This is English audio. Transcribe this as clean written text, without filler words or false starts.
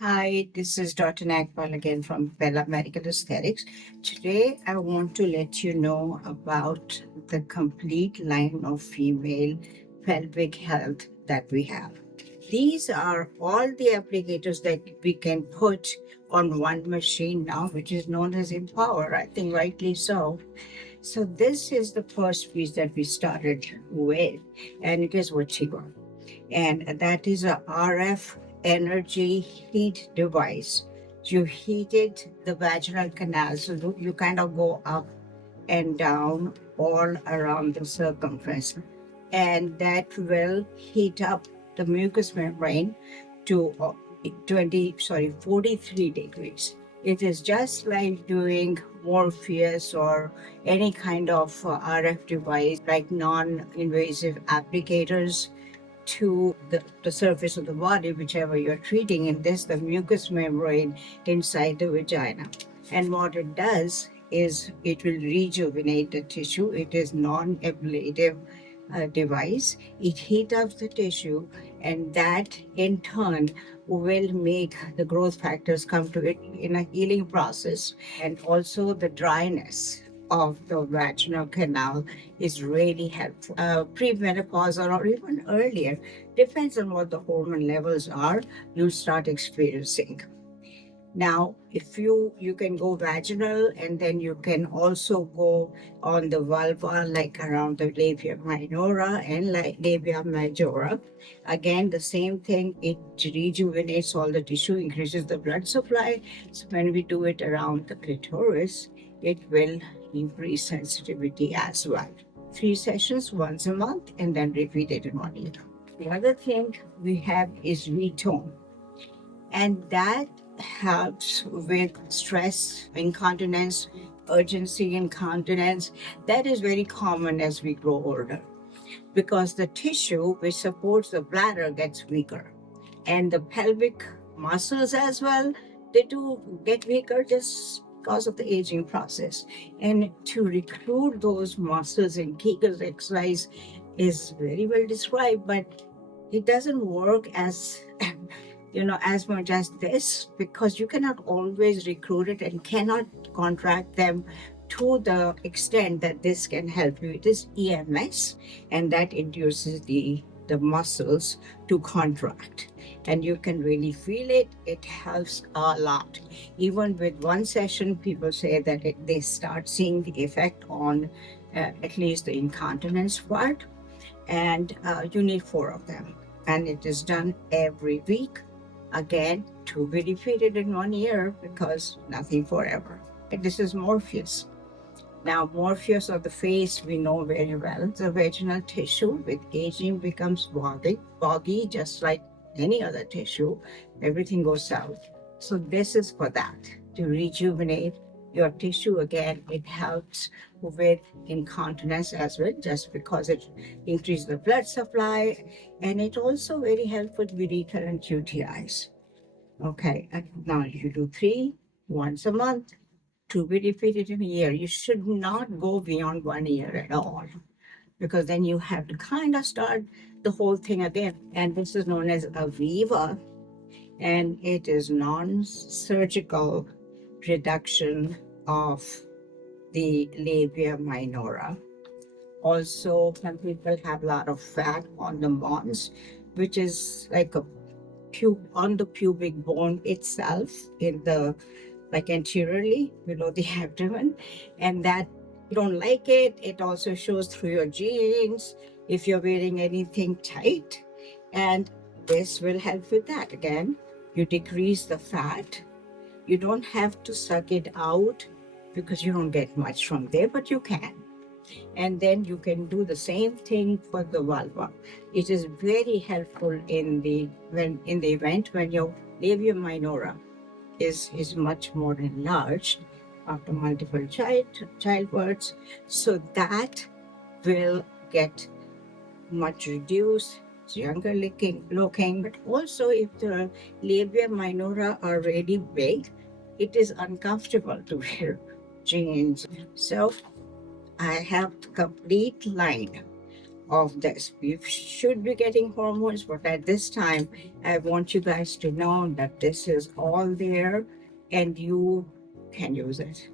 Hi, this is Dr. Nagpal again from Bella Medical Aesthetics. Today, I want to let you know about the complete line of female pelvic health that we have. These are all the applicators that we can put on one machine now, which is known as Empower. I think rightly so. So this is the first piece that we started with, and it is Vertigo, and that is a RF energy heat device. You heated the vaginal canal, so you kind of go up and down all around the circumference, and that will heat up the mucous membrane to 43 degrees. It is just like doing Morpheus or any kind of RF device, like non-invasive applicators to the surface of the body, whichever you're treating, in this, the mucous membrane inside the vagina. And what it does is it will rejuvenate the tissue. It is non-ablative device. It heats up the tissue, and that in turn will make the growth factors come to it in a healing process. And also the dryness of the vaginal canal is really helpful. Premenopause or even earlier, depends on what the hormone levels are, you'll start experiencing. Now, if you can go vaginal, and then you can also go on the vulva, like around the labia minora and labia majora. Again, the same thing, it rejuvenates all the tissue, increases the blood supply. So when we do it around the clitoris, it will increase sensitivity as well. 3 sessions once a month, and then repeat it in 1 year. The other thing we have is Retone, and that helps with stress incontinence, urgency incontinence. That is very common as we grow older, because the tissue which supports the bladder gets weaker, and the pelvic muscles as well, they do get weaker just because of the aging process. And to recruit those muscles in Kegel exercise is very well described, but it doesn't work as as much as this, because you cannot always recruit it and cannot contract them to the extent that this can help you. It is EMS, and that induces the muscles to contract, and you can really feel it. It helps a lot. Even with 1 session, people say that they start seeing the effect on at least the incontinence part, and you need 4 of them, and it is done every week. Again, to be repeated in 1 year, because nothing forever. And this is Morpheus. Now, Morpheus of the face, we know very well. The vaginal tissue with aging becomes boggy, just like any other tissue. Everything goes south. So this is for that, to rejuvenate your tissue again. It helps with incontinence as well, just because it increases the blood supply, and it also very helpful with recurrent UTIs. Okay, and now you do 3 once a month, to be repeated in a year. You should not go beyond 1 year at all, because then you have to kind of start the whole thing again. And this is known as Aviva, and it is non-surgical reduction of the labia minora. Also, some people have a lot of fat on the mons, which is like a on the pubic bone itself, in the like anteriorly below the abdomen, and that you don't like it. It also shows through your jeans if you're wearing anything tight, and this will help with that. Again, you decrease the fat. You don't have to suck it out, because you don't get much from there, but you can. And then you can do the same thing for the vulva. It is very helpful in the event when your labia minora is much more enlarged after multiple childbirths. So that will get much reduced. It's younger looking, but also if the labia minora are really big, it is uncomfortable to wear jeans. So I have the complete line of this. We should be getting hormones, but at this time, I want you guys to know that this is all there and you can use it.